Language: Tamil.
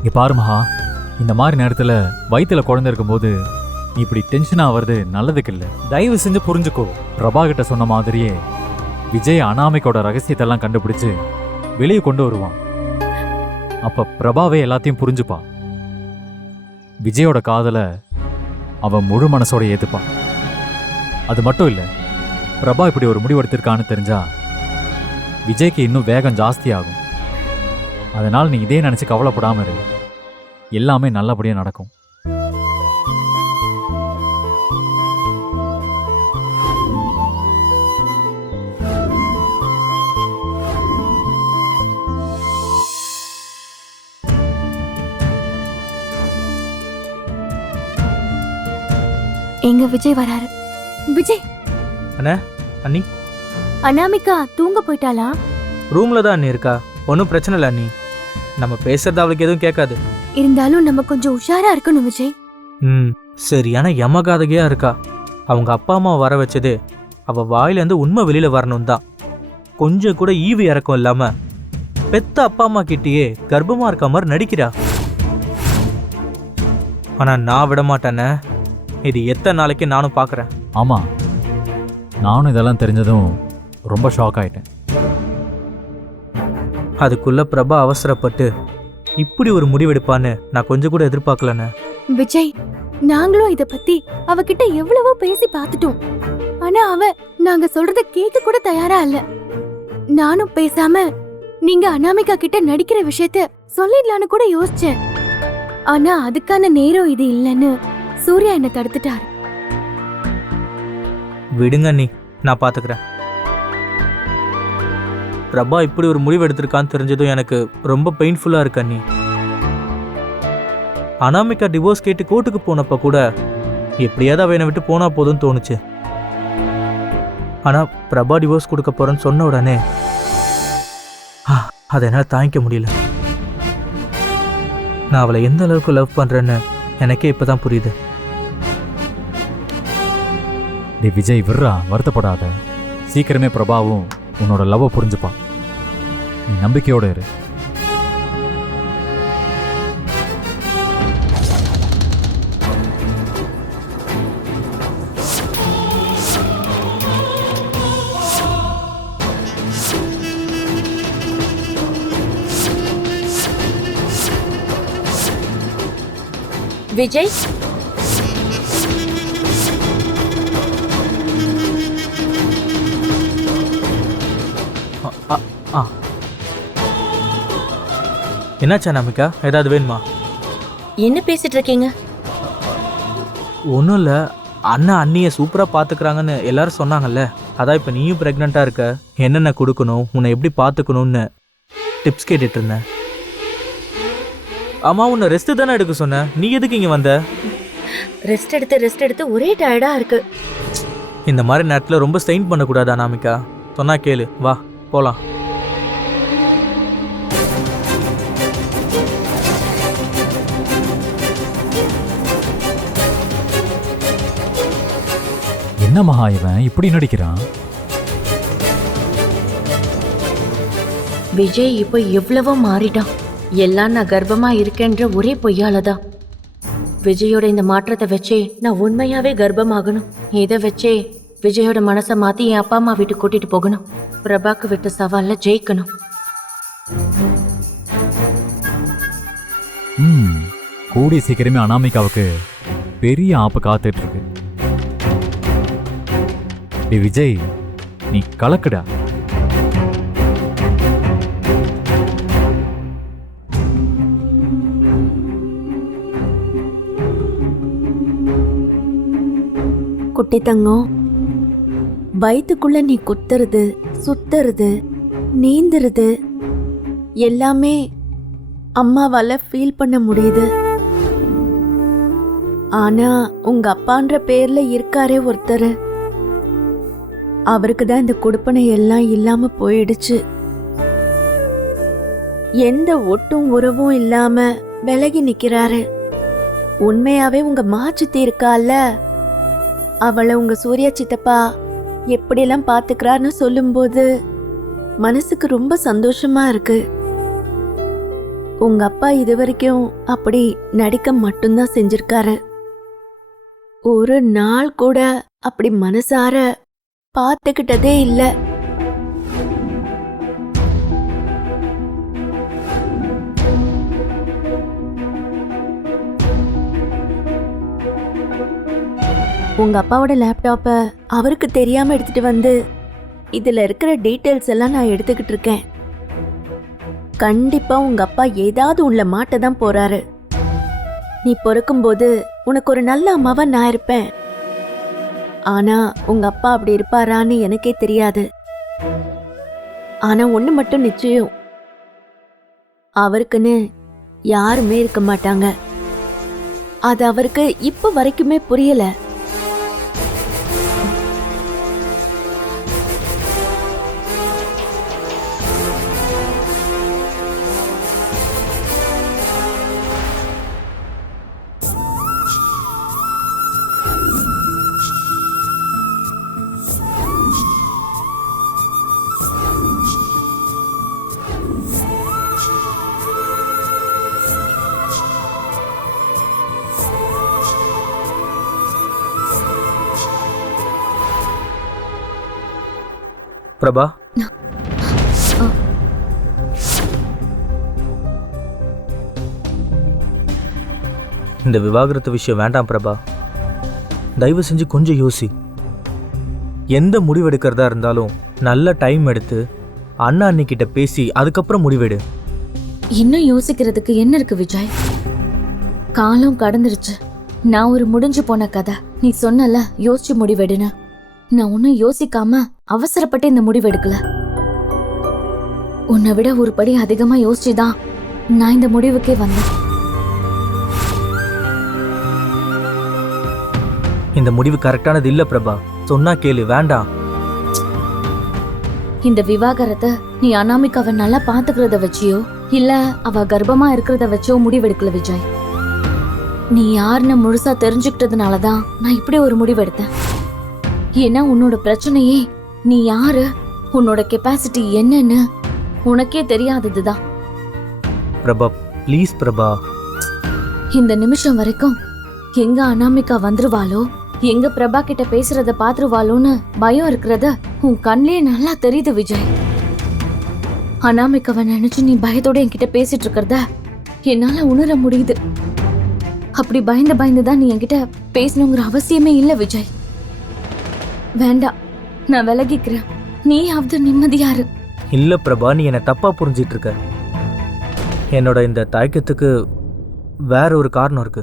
இங்க பாரு மகா, இந்த மாதிரி நேரத்துல வயித்துல குழந்தை இருக்கும்போது நீ இப்படி டென்ஷன் ஆவறது நல்லதுக்கு இல்லை. தயவு செஞ்சு புரிஞ்சுக்கோ. பிரபா கிட்ட சொன்ன மாதிரியே விஜய் அனாமிக்கோட ரகசியத்தெல்லாம் கண்டுபிடிச்சு வெளியே கொண்டு வருவான். அப்ப பிரபாவே எல்லாத்தையும் புரிஞ்சுப்பா. விஜயோட காதலை அவன் முழு மனசோட ஏத்துப்பான். அது மட்டும் இல்லை, பிரபா இப்படி ஒரு முடிவெடுத்திருக்கான்னு தெரிஞ்சா விஜய்க்கு இன்னும் வேகம் ஜாஸ்தி ஆகும். அதனால் நீ இதே நினைச்சு கவலைப்படாம இரு. எல்லாமே நல்லபடியா நடக்கும். எங்க விஜய் வராரு. விஜய் அண்ணா, அண்ணி அனாமிகா தூங்க போயிட்டாளா? ரூம்ல தான் அண்ணி இருக்கா. ஒன்றும் பிரச்சனை இல்லை அண்ணி. நம்ம பேசுறது அவளுக்கு எதுவும் கேட்காது. இருந்தாலும் நம்ம கொஞ்சம் உஷாரா இருக்கணும் விஜய். சரியான யமகாதகையா இருக்கா. அவங்க அப்பா அம்மா வர வச்சது அவ வாயிலேருந்து உண்மை வெளியில வரணும் தான். கொஞ்சம் கூட ஈவு இறக்கம் இல்லாம பெத்த அப்பா அம்மா கிட்டேயே கர்ப்பமா இருக்க மாதிரி நடிக்கிறா. ஆனா நான் விட மாட்டேனே. இது எத்தனை நாளைக்கு நானும் பார்க்குறேன். ஆமா, நானும் இதெல்லாம் தெரிஞ்சதும் ரொம்ப ஷாக் ஆயிட்டேன். அதுக்குள்ள பிரபா அவசரப்பட்டு இப்படி ஒரு முடிவெடுப்பான்னு நான் கொஞ்சம் கூட எதிர்பார்க்கலண்ணே. விஜய், நாங்களும் இத பத்தி அவகிட்ட எவ்வளவோ பேசி பார்த்துட்டோம். ஆனா அவ நாங்க சொல்றத கேட்க கூட தயாரா இல்ல. நானும் பேசாம நீங்க அனாமிகா கிட்ட நடிக்கிற விஷயத்த சொல்லிடலான்னு கூட யோசிச்சேன். ஆனா அதுக்கான நேரம் இது இல்லைன்னு சூர்யா என்ன தடுத்துட்டாரு. விடுங்க அண்ணி, நான் பாத்துக்கிறேன். பிரபா இப்படி ஒரு முடிவு எடுத்திருக்கான்னு தெரிஞ்சதும் எனக்கு ரொம்ப பெயின்ஃபுல்லா இருக்கு அண்ணி. அனாமிகா டிவோர்ஸ் கேட்டு கோர்ட்டுக்கு போனப்ப கூட எப்படியாவது அவ என்னை விட்டு போனா போதும்னு தோணுச்சு. ஆனா பிரபா டிவோர்ஸ் கொடுக்க போறேன்னு சொன்ன உடனே அதை என்னால் தாங்கிக்க முடியல. நான் அவளை எந்த அளவுக்கு லவ் பண்றேன்னு எனக்கே இப்பதான் புரியுது. டே விஜய், விட்றா, வருத்தப்படாத. சீக்கிரமே பிரபாவும் உன்னோட லவ்வை புரிஞ்சுப்பான். நீ நம்பிக்கையோட இரு. விஜய், என்னாச்சா அனாமிகா? ஏதாவது வேணுமா? என்ன பேசிட்டு இருக்கீங்க? ஒன்றும் இல்லை. அண்ணா அண்ணியை சூப்பராக பார்த்துக்கிறாங்கன்னு எல்லாரும் சொன்னாங்கல்ல. அதான் இப்போ நீயும் ப்ரெக்னெண்ட்டாக இருக்க, என்னென்ன கொடுக்கணும், உன்னை எப்படி பார்த்துக்கணும்னு டிப்ஸ் கேட்டுட்டு இருந்தேன். ஆமாம், உன்னை ரெஸ்ட்டு தானே எடுக்க சொன்னேன். நீ எதுக்கு இங்கே வந்த? ரெஸ்ட் எடுத்து ஒரே டயர்டா இருக்கு. இந்த மாதிரி நேரத்தில் ரொம்ப ஸ்ட்ரெயின் பண்ணக்கூடாது அனாமிகா. சொன்னா கேளு, வா போகலாம். என்ன மகா இவன் இப்படி நடிக்கிறான்? விஜய் இப்போ எவ்வளவோ மாறிட்டான். எல்லாம் நான் கர்ப்பமா இருக்கேன்ற ஒரே பொய்யாலதான். விஜயோட இந்த மாற்றத்தை வச்சே நான் உண்மையாவே கர்ப்பமாகணும். இதை வச்சே விஜயோட மனசை மாத்தி என் அப்பா அம்மா வீட்டுக்கு கூட்டிட்டு போகணும். பிரபாக்கு விட்ட சவால்ல ஜெயிக்கணும். கூடிய சீக்கிரமே அனாமிகாவுக்கு பெரிய ஆப்பு காத்துட்டு இருக்கு. டே விஜய், நீ கலக்குடா. குட்டி தங்கம், வயிற்றுக்குள்ள நீ குத்துறது, சுத்துறது, நீந்துறது எல்லாமே அம்மாவால ஃபீல் பண்ண முடியுது. ஆனா உங்க அப்பான்ற பேர்ல இருக்காரே ஒருத்தர், அவருக்கு தான் இந்த கொடுப்பனை எல்லாம் இல்லாம போயிடுச்சு. எந்த ஒட்டும் உறவும் இல்லாம விலகி நிக்கிறாரு. உண்மையாவே உங்க மாச்சித்தி இருக்கால, அவளை உங்க சூர்யா சித்தப்பா எப்படியெல்லாம் பாத்துக்கிறான்னு சொல்லும்போது மனசுக்கு ரொம்ப சந்தோஷமா இருக்கு. உங்க அப்பா இது வரைக்கும் அப்படி நடிக்க மட்டும்தான் செஞ்சிருக்காரு. ஒரு நாள் கூட அப்படி மனசார பார்த்துக்கிட்டதே இல்ல. உங்க அப்பாவோட லேப்டாப்பை அவருக்கு தெரியாம எடுத்துட்டு வந்து இதுல இருக்கிற டீட்டெயில்ஸ் எல்லாம் நான் எடுத்துக்கிட்டு இருக்கேன். கண்டிப்பா உங்க அப்பா ஏதாவது உள்ள மாட்ட தான் போறாரு. நீ பிறக்கும்போது உனக்கு ஒரு நல்ல அம்மாவா நான் இருப்பேன். ஆனா உங்க அப்பா அப்படி இருப்பாரான்னு எனக்கே தெரியாது. ஆனா ஒண்ணு மட்டும் நிச்சயம், அவருக்குன்னு யாருமே இருக்க மாட்டாங்க. அது அவருக்கு இப்ப வரைக்குமே புரியல. பிரபா, இந்த விவாகரத்து விஷயம் வேண்டாம் பிரபா. தயவு செஞ்சு கொஞ்சம் யோசி. எந்த முடிவெடுக்கிறதா இருந்தாலும் நல்ல டைம் எடுத்து அண்ணா அண்ணிக்கிட்ட பேசி அதுக்கப்புறம் முடிவெடு. இன்னும் யோசிக்கிறதுக்கு என்ன இருக்கு விஜய்? காலம் கடந்துருச்சு. நான் ஒரு முடிஞ்சு போன கதை. நீ சொன்னல யோசிச்சு முடிவெடுன. நான் ஒன்னும் யோசிக்காம அவசரப்பட்டு இந்த முடிவெடுக்கல. உன்னை விட ஒரு படி அதிகமா யோசிச்சுதான் நான் இந்த முடிவுக்கே வந்தேன். இந்த முடிவு கரெக்டானது இல்ல பிரபா. சொன்னா கேளு, வேண்டாம். இந்த விவாகரத்தை நீ அனாமிகாவை நல்லா பாத்துக்கிறத வச்சியோ இல்ல அவ கர்ப்பமா இருக்கிறத வச்சோ முடிவெடுக்கல விஜய். நீ யாருன்னு முழுசா தெரிஞ்சுக்கிட்டதுனாலதான் நான் இப்படி ஒரு முடிவெடுத்தேன். ஏன்னா உன்னோட பிரச்சனையே நீ யாரு, உன்னோட கெப்பாசிட்டி என்னன்னு உனக்கே தெரியாததுதான். பிரபா ப்ளீஸ் பிரபா. இந்த நிமிஷம் வரைக்கும் எங்க அனாமிகா வந்துருவாளோ, எங்க பிரபா கிட்ட பேசுறத பாத்துருவாளோன்னு பயம் இருக்கிறத உன் கண்ணிலே நல்லா தெரியுது விஜய். அனாமிகாவை நினைச்சு நீ பயத்தோட என்கிட்ட பேசிட்டு இருக்கிறத என்னால உணர முடியுது. அப்படி பயந்துதான் நீ என்கிட்ட பேசணுங்கிற அவசியமே இல்ல விஜய். வேண்டாம், நான் விலகிக்கிறேன். நீயாவது நிம்மதியாரு. இல்ல பிரபா, நீ என்னை தப்பா புரிஞ்சிட்டு இருக்க. என்னோட இந்த தயக்கத்துக்கு வேற ஒரு காரணம் இருக்கு.